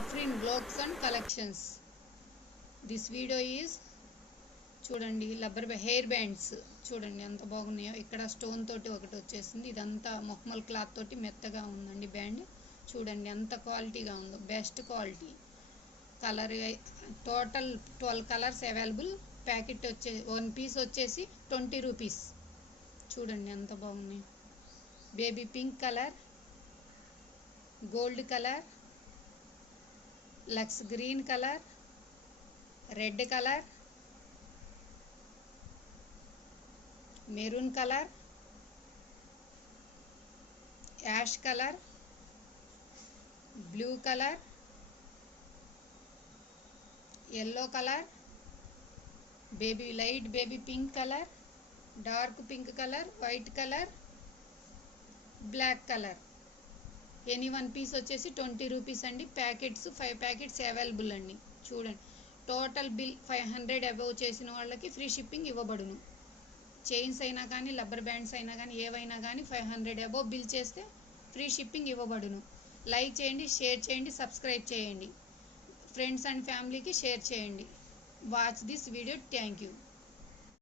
Afrin blocks and collections this video is చూడండి rubber hair bands చూడండి ఎంత బాగున్నాయో. ఇక్కడ స్టోన్ తోటి ఒకటి వచ్చేసింది. ఇదంతా మొహమల్ క్లాత్ తోటి మెత్తగా ఉందండి బ్యాండ్ చూడండి ఎంత క్వాలిటీగా ఉందో. Best quality colour total twelve colours available packet వచ్చే వన్ పీస్ వచ్చేసి ట్వంటీ రూపీస్ చూడండి ఎంత బాగున్నాయి. Baby pink colour gold colour lux green colour red colour maroon colour ash colour blue colour yellow colour baby light baby pink colour dark pink colour white colour black colour any one piece వచ్చేసి twenty rupees అండి. Packets five packets available అండి. చూడండి. Total bill five hundred above చేసిన వాళ్ళకి free shipping ఇవ్వబడును. Chains అయినా కానీ rubber bands అయినా కానీ ఏవైనా కానీ ఫైవ్ హండ్రెడ్ అబవ్ బిల్ చేస్తే ఫ్రీ షిప్పింగ్ ఇవ్వబడును. లైక్ చేయండి షేర్ చేయండి సబ్స్క్రైబ్ చేయండి. ఫ్రెండ్స్ అండ్ ఫ్యామిలీకి షేర్ చేయండి. Watch this video. Thank you.